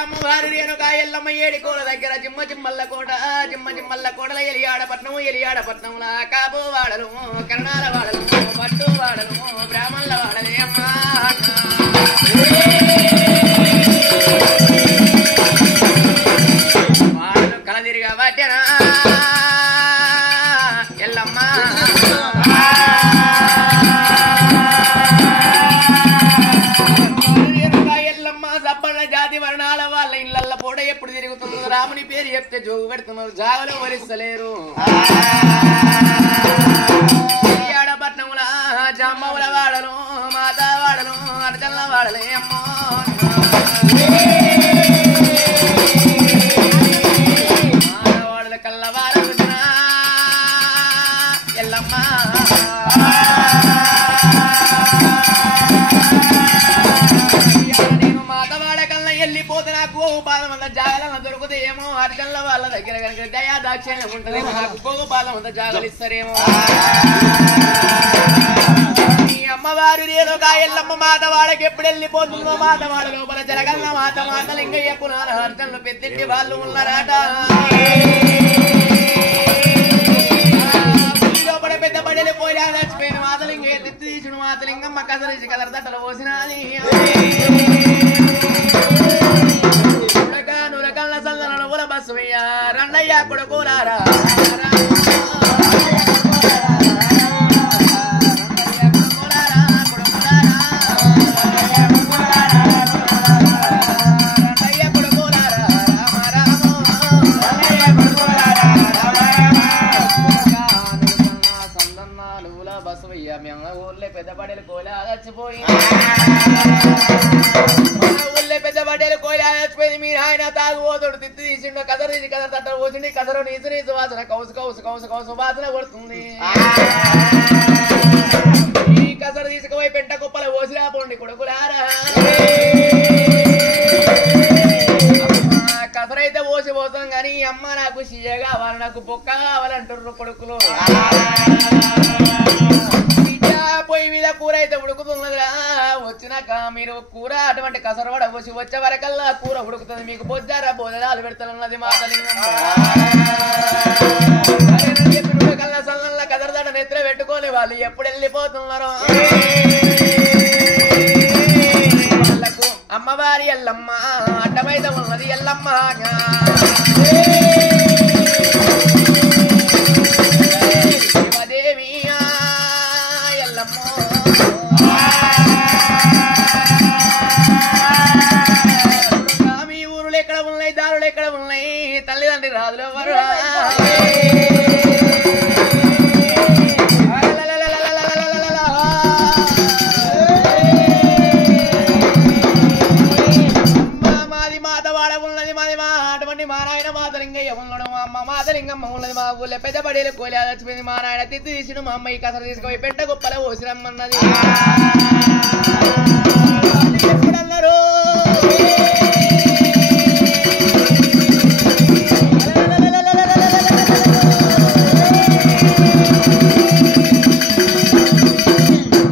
అమ్మవారు రేణుక ఎల్లమ్మ ఏడి కోల దగ్గర జిమ్మ జిమ్మల్ల కోటల ఎలియాడపట్నంల కాబో వాడలు కర్ణాల వాడలు పట్టు వాడలు బ్రాహ్మణుల వాడలే అమ్మా వాడలు కలదిరిగా పట్టెనా ఎల్లమ్మ జాతి వర్ణాల వాళ్ళ ఇళ్ళల్లో పూట ఎప్పుడు తిరుగుతుంది రాముని పేరు చెప్తే జోగు పెడుతున్నారు జాగలో వరిస్తలేరు ఆడపట్నముల జమ్మవుల వాడలు మాతా వాడలు అర్జన్ల వాడలే అమ్మో వాడల కళ్ళ వాడలున్నా ఎల్లమ్మ వెళ్ళిపోతే నాకు పాదం అంత జాగాలంత దొరుకుతే ఏమో అర్జన్ల వాళ్ళ దగ్గర కనుక దయా దాక్షిణ్యం ఉంటది నాకు పోగు పాదం అంత జాగాలు ఇస్తారేమో ఈ అమ్మవారు రేణుక ఎల్లమ్మ మాత వాడకి ఎప్పుడు వెళ్ళిపోతుందో మాత వాడ లోపల జరగల్ల మాత లింగయ్య పునాన అర్జన్లు పెద్దింటి వాళ్ళు ఉన్నారట లోపల పెద్ద బడిలు పోయినా చచ్చిపోయిన మాతలింగయ్య తిత్తి తీసుడు మాతలింగమ్మ కదలిసి కదర తట్టలు పోసినాది రండయ్య కొడుకులారా బసవయ్య మేము ఊర్లే పెద్ద పడేలు కోలా చచ్చిపోయి పెద్ద బడ్డేలు కోయిలా చచ్చిపోయింది మీరు ఆయన తాగుబోతుడు తిత్తి తీసిండు కదరు తీసి కదరు తట్ట పోసిండి కదరు నీసు నీసు వాసన కౌసు వాసన కొడుతుంది ఈ కసరు తీసుకుపోయి పెంట కుప్పల పోసిరా పోండి కొడుకులారా కసరైతే పోతాం కానీ అమ్మ నాకు సియ కావాలి నాకు బొక్క కావాలంటుర్రు కొడుకులు పొయ్యి మీద కూర అయితే ఉడుకుతున్నదిరా వచ్చినాక మీరు కూర అటువంటి కసరవడ పోసి వచ్చే వరకల్లా కూర ఉడుకుతుంది మీకు బొద్దారా బోధనాలు పెడతానన్నది మాతలింగం కల్లా సల్ల కదరదట నెత్ర పెట్టుకోలే వాళ్ళు ఎప్పుడు వెళ్ళిపోతున్నారో వాళ్ళకు అమ్మవారి ఎల్లమ్మ అడ్డమైద ఉన్నది ఎల్లమ్మ దేవి ఎల్లమ్మ మీ ఊరులు ఎక్కడ ఉన్నాయి దారులు ఎక్కడ ఉన్నాయి తల్లిదండ్రి రాదులు ఎవరు మాది మాత వాడ ఉన్నది మాది మా అటువంటి మా నాయన మాతలింగయ్య ఉన్నాడు మా అమ్మ మాతలింగమ్మ ఉన్నది మా ఊళ్ళో పెద్ద పడేలు కోలి చచ్చిపోయింది మా నాయన తిత్తి తీసిన మా అమ్మ ఈ కసరు తీసుకుపోయి పెట్ట గొప్పల ఓసిరమ్మన్నది ఎప్పుడన్నారు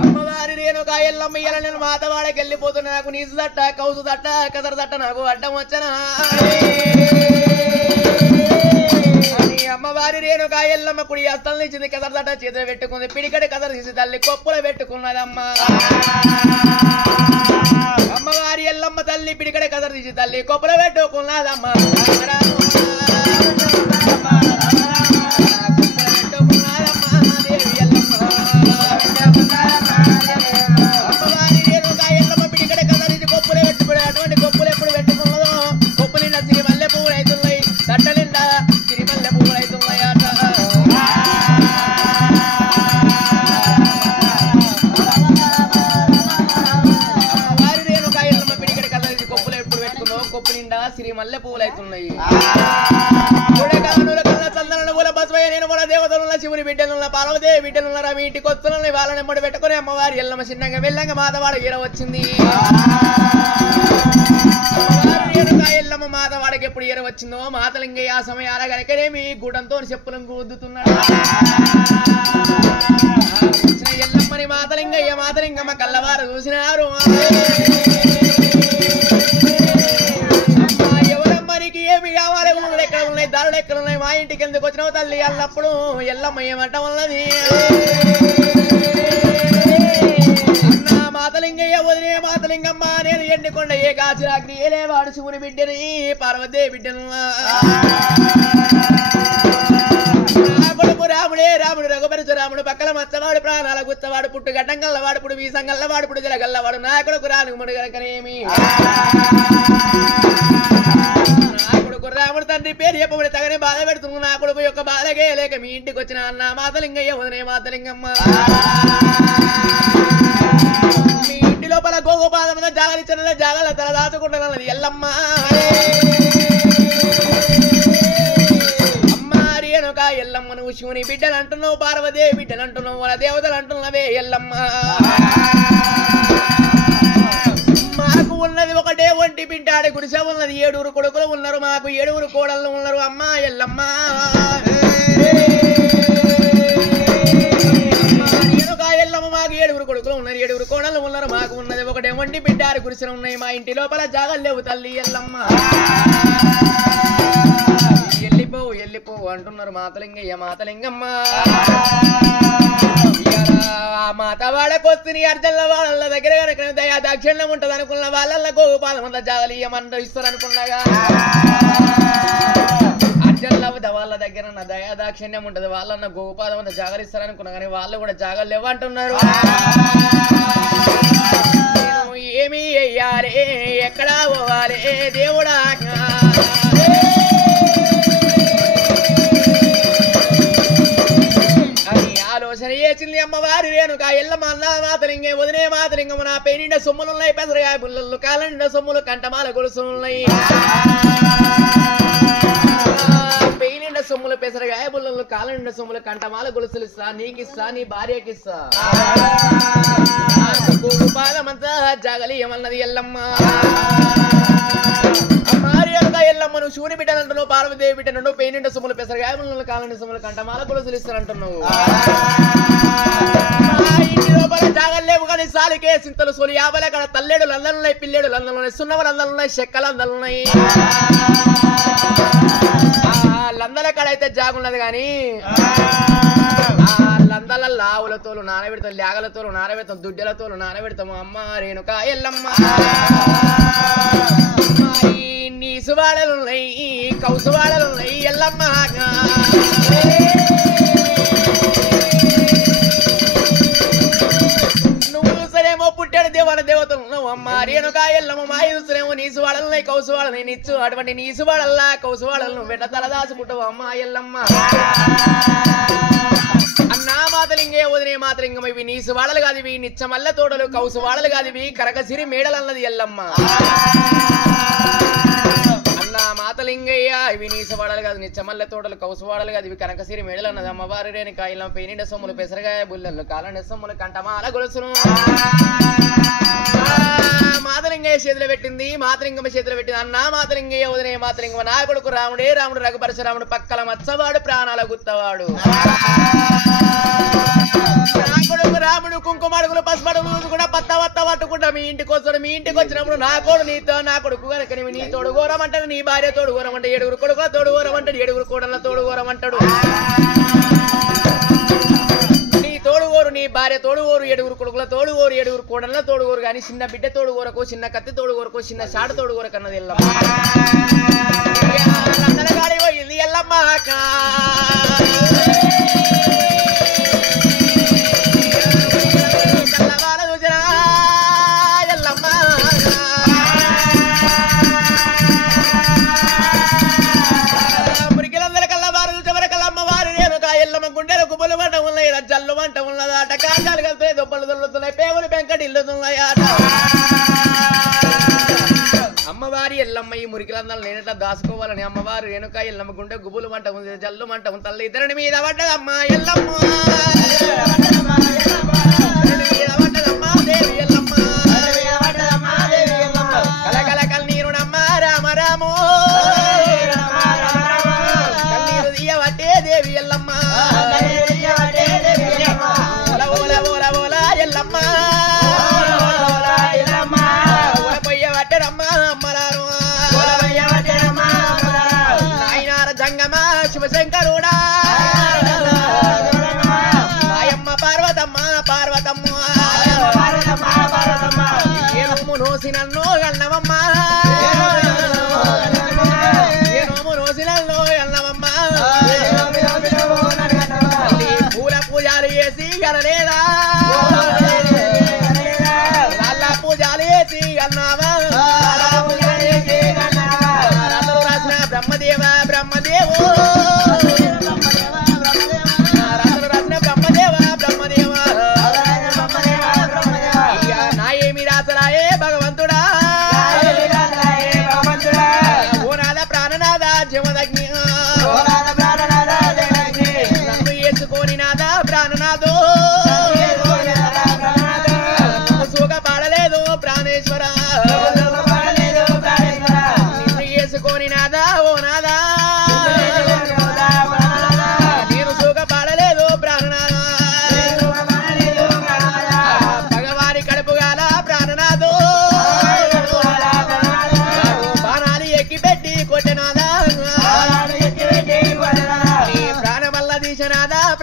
అమ్మవారి రేణుక ఎల్లమ్మ ఇయ్యాల నేను మాతవాడకి వెళ్ళిపోతున్నా నాకు నీసు తట్ట కౌసు తట్ట కదరు తట్ట నాకు అడ్డం వచ్చనా అమ్మవారి రేణుక ఎల్లమ్మ కుడి హస్తం ఇచ్చింది కదరు తట్ట చేతులు పెట్టుకుంది పిడికడి కదరు తీసి తల్లి కొప్పులో పెట్టుకున్నదమ్మ అమ్మవారి ఎల్లమ్మ తల్లి పిడికడి కదరు తీసి తల్లి కొప్పులో పెట్టుకున్నదమ్మ అమ్మవారి రేణుక ఎల్లమ్మ పిడికడి కదరు తీసి కొప్పులో పెట్టుకునే అటువంటి కొప్పులు ఎప్పుడు పెట్టుకున్నదో కొప్పు నిండా సిరిమల్లె పువ్వులు అవుతున్నాయి తట్ట నిండా సిరిమల్లె పువ్వులు అవుతున్నాయి అట అమ్మవారి రేణుక ఎల్లమ్మ పిడికడి కదరు తీసి కొప్పులు ఎప్పుడు పెట్టుకున్నావు కొప్పు నిండా సిరిమల్లె పువ్వులు అవుతున్నాయి నేను కూడా దేవతలున్న శివుని బిడ్డలున్న పార్వదేవి బిడ్డలున్నారా మీ ఇంటికి వస్తున్నా వాళ్ళని ఎమ్మడి పెట్టుకుని అమ్మవారి ఎల్లమ్మ చిన్నగా వెళ్ళంగా మాతవాడ ఈర వచ్చింది ఎల్లమ్మ మాతవాడకి ఎప్పుడు ఈర వచ్చిందో మాతలింగయ్య ఆ సమయాల కనుకనే మీ గూడంతో చెప్పులను గుద్దుతున్నాడు వచ్చిన ఎల్లమ్మని మాతలింగయ్య మాతలింగమ్మ కళ్ళవారు చూసినారు వచ్చినావు తల్లి అన్నప్పుడు ఎల్లమ్మ ఏమంట ఉన్నది అన్నా మాతలింగయ్య వదిలే మాతలింగమ్మ నేను ఎండికొండ ఏ కాచిరాగ్ని ఏలేవాడు శివుని బిడ్డని పార్వతీ బిడ్డను రాముడే రాముడు రఘుపరచు రాముడు పక్కల మచ్చవాడు ప్రాణాల గుచ్చవాడు పుట్టు గడ్డం గల్లవాడు పుడు వీసం గల్లవాడు పుడు జలగల్లవాడు నా కొడుకు రానుముడు గనకనేమి నా కొడుకు రాముడు తండ్రి పేరు చెప్పబడి తగని బాధ పెడుతున్నా నా కొడుకు యొక్క బాధకే లేక మీ ఇంటికి వచ్చిన అన్న మాతలింగయ్య వదిలే మాతలింగమ్మ మీ ఇంటి లోపల గోగోపాదం జాగలిచ్చిన జాగల తల దాచుకుంటున్నది ఎల్లమ్మ ఎల్లమ్మ నువ్వు శివుని బిడ్డలు అంటున్నావు పార్వదే బిడ్డలు అంటున్నావు వాళ్ళ దేవతలు అంటున్నవే ఎల్లమ్మ మాకు ఉన్నది ఒకటే ఒంటి బిడ్డాడి గుడిసె ఉన్నది 7 కొడుకులు ఉన్నారు మాకు 7 కోడళ్ళు ఉన్నారు అమ్మా ఎల్లమ్మ ఎల్లమ్మ మాకు 7 కొడుకులు ఉన్నారు 7 కోడళ్ళు ఉన్నారు మాకు ఉన్నది ఒకటే ఒంటి బిడ్డాడి గుడిసెలు ఉన్నాయి మా ఇంటి లోపల జాగలు లేవు తల్లి ఎల్లమ్మ వెళ్ళిపోవు అంటున్నారు మాతలింగయ్య మాతలింగమ్మ మాత వాడకొస్తుంది అర్జునుల వాళ్ళ దగ్గర కనుక దయా దాక్షిణ్యం ఉంటది అనుకున్న వాళ్ళ గోపాలం అంతా జాగలీయమంట ఇస్తారు అనుకున్నాగా అర్జునుల వాళ్ళ దగ్గర దయా దాక్షిణ్యం ఉంటది వాళ్ళన్న గోపాలం అంతా జాగరిస్తారు అనుకున్నా కానీ వాళ్ళు కూడా జాగలు లేవంటున్నారు ఏమి వెయ్యాలి ఎక్కడా పోవాలి దేవుడా ఆలోచన చేసింది అమ్మవారి రేణుక ఎల్లమ్మ అన్నా మాతలింగే వదినే మాతలింగము నా పేనిండ సొమ్ములున్నాయి పెసరగాయ పుల్లలు కాలండ సొమ్ములు కంటమాల గొలుసులున్నాయి పేనిండ సొమ్ములు పెసరగాయ పుల్లలు కాలండ సొమ్ములు కంటమాల గొలుసులు ఇస్తా నీకు ఇస్తా నీ భార్యకి ఇస్తా పాదమంతా జాగలీయమన్నది ఎల్లమ్మ ఎల్లమ్మను శివుని బిడ్డలంటున్నావు పార్వదేవి బిడ్డను పేనిండ సొమ్ములు పెసరగాయ పుల్లలు కాలండ సొమ్ములు కంటమాల గొలుసులు ఇస్తారంటున్నావు ఇంటి లోపల జాగలేవు కానీ సాలికే సింతలు సోలి 50 అక్కడ తల్లేడు లందలున్నాయి పిల్లేడు లందలున్నాయి సున్నవ లందలున్నాయి చెక్క లందలున్నాయి లందల కాడ అయితే జాగున్నది కానీ లందల లావులతోలు నానబెడతాం లేగలతోలు నానబెడతాం దుడ్డలతోలు నానబెడతాము అమ్మ రేణుక ఎల్లమ్మ నీసువాడలున్నాయి కౌసువాడలున్నాయి ఎల్లమ్మ నువ్వు చూసరేమో పుట్టాడు దేవాల దేవతలు ఉన్నావు అమ్మ రేణుక ఎల్లమ్మ మా చూసరేమో నీసువాడలున్నాయి కౌసువాడలు నిచ్చు అటువంటి నీసువాడల్లా కౌసువాడలు వెంట తలదాచుకుంటావు అమ్మ ఎల్లమ్మ అన్నా మాతలింగే వదినే మాతలింగం ఇవి నీసు వాడలు కాదు ఇవి నిచ్చమల్ల తోడలు కౌసు వాడలు కాదు ఇవి కరకసిరి మేడలు అన్నది ఎల్లమ్మ అన్నా మాతలింగయ్య ఇవి నీసు వాడలు కాదు నిచ్చమల్ల తోడలు కౌసు వాడలు కాదు ఇవి కనకసిరి మేడలు అన్నది అమ్మవారి రేణుక ఇలా పేనిండ సొమ్ములు పెసరగాయ బుల్లలు కాలండ సొమ్ములు కంటమాల గొలుసును మాతలింగయ్య చేతులు పెట్టింది మాతలింగమ్మ చేతులు పెట్టింది అన్నా మాతలింగయ్య వదినే మాతలింగమ్మ నా కొడుకు రాముడే రాముడు రఘుపరశురాముడు పక్కల మచ్చవాడు ప్రాణాల గుత్తవాడు నా కొడుకు రాముడు కుంకుమడుగులు పసుపడుగులు కూడా పత్త వత్త పట్టుకుంటా మీ ఇంటికి వస్తాడు మీ ఇంటికి వచ్చినప్పుడు నా కోడు నీతో నా కొడుకు కనుక నీ తోడు గోరమంటాడు నీ భార్య తోడు గోరమంటాడు 7 కొడుకుల తోడు గోరమంటాడు 7 కోడళ్ళ తోడు గోరమంటాడు నీ తోడుగోరు నీ భార్య తోడుగోరు 7 కొడుకుల తోడుగోరు 7 కోడళ్ళ తోడుగోరు కానీ చిన్న బిడ్డ తోడుగోరకు చిన్న కత్తి తోడుగోరకు చిన్న షాడు తోడుగోరకు అన్నది ఎల్లమ్మ గాడి పోయింది ఎల్లమ్మ గుండెలకు బొలు వంట ఉన్నాయి జల్లు వంట ఉన్నదాట కాకాలు కలిపే దొబ్బలు దొల్లుతున్నాయి పేగులు పెంకటిల్లుతున్నాయి ఆట అమ్మవారి ఎల్లమ్మ ఈ మురికిలందరూ నేనట్లా దాచుకోవాలని అమ్మవారు రేణుక ఎల్లమ్మ గుండె గుబులు వంట ఉంది జల్లు వంట ఉంది తల్లి ఇద్దరిని మీద పడ్డదమ్మ ఎల్లమ్మ పడ్డదమ్మా దేవి ఎల్లమ్మ కలకల కన్నీరునమ్మ రామ రామో కన్నీరు తీయవట్టే దేవి ఎల్లమ్మ శివశంకరుడా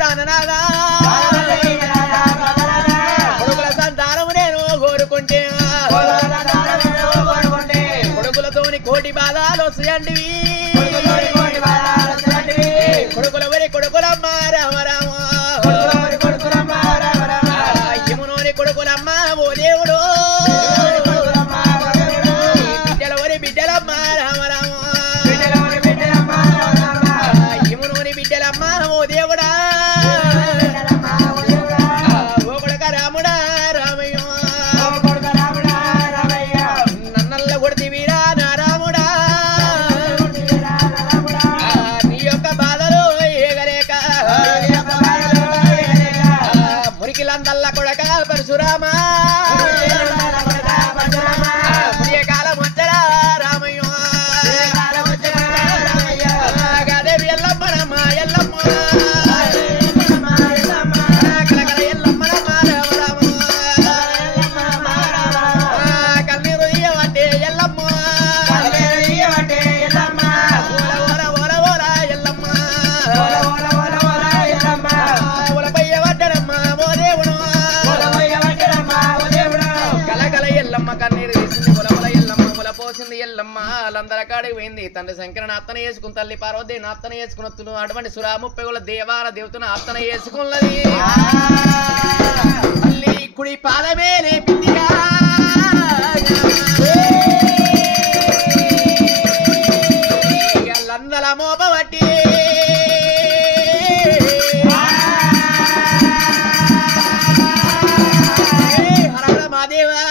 ప్రాణనాగా కొడుకుల సంతానము నేను కోరుకుంటే కొడుకులతోని కోటి బాధాలు వస్తాయండి కొడుకుల వరి కొడుకులమ్మ రామ రామ యమునోని కొడుకులమ్మ ఓ దేవుడు బిడ్డల వరి బిడ్డలమ్మ రామ రామ యమునోని బిడ్డలమ్మ ఓ దేవుడా ఓ కొడుక రాముడా రామయ్య నన్నల్ల కొడితే వీరా నా రాముడా నీ యొక్క బాధలు ఏగలేక మురికిలందల్ల కొడక పరశురామ కాలం వచ్చరా రామయ్య గదేవి ఎల్లమ్మ రమ్మ ఎల్లమ్మ కలకల ఎల్లమ్మ రమ్మ రామ రామ కన్నీరు ఇయ్యవంటే ఎల్లమ్మ ఓల ఓల ఓల ఎల్లమ్మ ఓలపయ్య వడ్డరమ్మ ఓ దేవుడు కలకల ఎల్లమ్మ కన్నీరు తీసింది ఒలవల ఎల్లమ్మ ఒల పోసింది ఎల్లమ్మ వాళ్ళందర కాడికి పోయింది తండ్రి శంకరని అత్తన వేసుకుని తల్లి పార్వతి అత్తన వేసుకున్నట్టును అటువంటి సురాముప్పెగుల దేవాల దేవతను అత్తన వేసుకున్నది తల్లి కుడి పాదమే లేపిందిగా లందల మోపబట్టి హర మాదేవా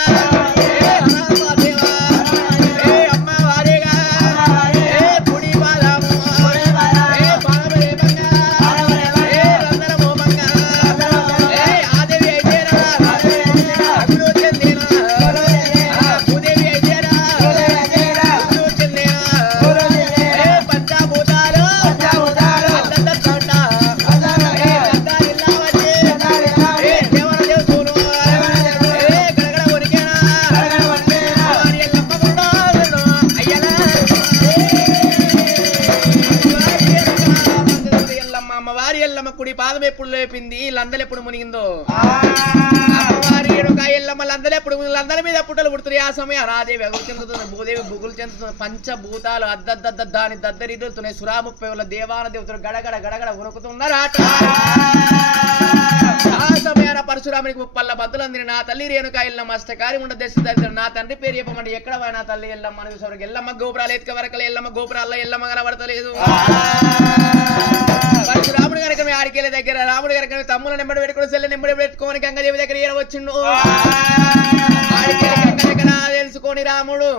కుడి పాదం ఎప్పుడు లేపింది లందలు ఎప్పుడు మునిగిందో ఎల్లమ్మ లందలు ఎప్పుడు లందల మీద పుట్టలు పుడుతుంది ఆ సమయం రాదేవి అగులు చెందుతుంది భూదేవి బుగులు చెందుతుంది పంచభూతాలు అద్దద్ద దాని దద్దరిద్దుతున్నాయి సురాముప్పెగుల దేవాన దేవతలు గడగడ గడగడ ఉరుకుతున్నారాట ఆ సమయాన పరశురామునికి ముప్పల్ల బద్దులు అందిన నా తల్లి రేణుకా ఎల్లమ్మ అష్టకారి ఉండ దశ దరిద్రుడు నా తండ్రి పేరు చెప్పమంటే ఎక్కడ పోయినా తల్లి ఎల్లమ్మ అని చూసేవారికి ఎల్లమ్మ గోపురాలు ఎత్తుక వరకలే ఎల్లమ్మ గోపురాల్లో ఎల్లమ్మ కనబడతలేదు పరశురాముడు కనుక మీ ఆడికెళ్ళే దగ్గర రాముడు కనుక తమ్ముల నెంబడి పెట్టుకుని సెల్ల నెంబడి పెట్టుకొని గంగదేవి దగ్గర ఈర వచ్చిండు తెలుసుకొని రాముడు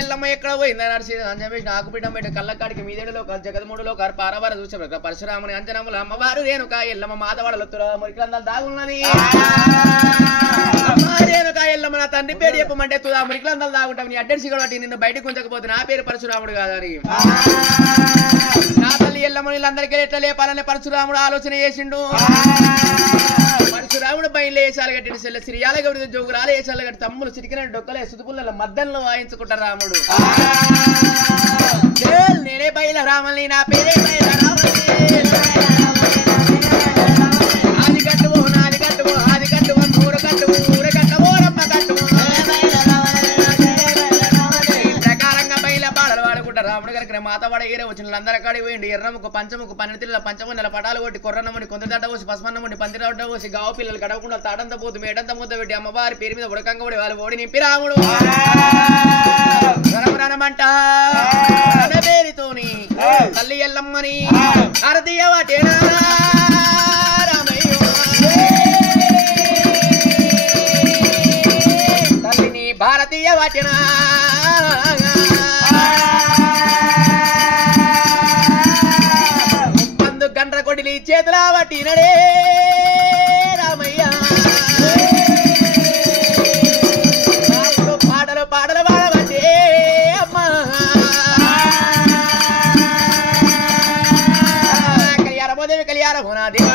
ఎల్లమ్మ ఎక్కడ పోయిందని నడిచి అంజమేసి నాకు బిడ్డం పెట్టి కళ్ళకాడికి మీదేడులో జగదముడులో పారవార చూసారు పరశురాముని అంజనములు అమ్మవారు రేణుకా ఎల్లమ్మ మాధవాడలు మురికిలందరూ దాగున్నది రేణుకా ఎల్లమ్మ నా తండ్రి పేరు చెప్పమంటే తుదా మురికిలందరూ దాగుంటావు నీ అడ్డెన్సీ కూడా నిన్ను బయటకు ఉంచకపోతే నా పేరు పరశురాముడు కాదని నా తల్లి ఎల్లమ్మ వీళ్ళందరికీ ఎట్లా లేపాలని పరశురాముడు ఆలోచన చేసిండు పరశురాముడు బయలు వేసాలు కట్టిన సెల్ల సిరియాల గడి జోగురాలు వేసాలు కట్టి తమ్ములు చిరికిన డొక్కలే సుతుపుల్ల మద్దల్లో వాయించుకుంటారు రాముడు నేనే బయల రామని నా పేరే బయల ఆది కట్టువో నాది కట్టువో ఆది కట్టువో ఊర కట్టువో ఊర కట్టవో రమ్మ కట్టువో ప్రకారంగా బయల పాడలు వాడుకుంటారు రాముడు గారికి మాత వాడ ఏరే వచ్చిన అందరి కాడికి పోయింది ఎర్రముకు పంచముకు 12 పంచమున్నెల పటాలు కొట్టి కొర్రన్నముని కొంత దడ్డ పోసి పసుమన్నముని పందిరడ్డ పోసి గావు పిల్లలు గడవకుండా తాడంత పోతు మేడంత ముద్ద పెట్టి అమ్మవారి పేరు మీద ఉడకంగా పడి వాళ్ళు ఓడి నింపి రాముడు రణమంట పేరుతోని తల్లి ఎల్లమ్మని భారతీయ వాటేనా రామయ్య తల్లిని భారతీయ వాటేనా గండ్ర కొడిలి చేతుల పట్టినడే రామయ్య పాటలు పాటలు పాడబట్టే అమ్మా కళ్యాణ మోదేవి కళ్యాణ దేవ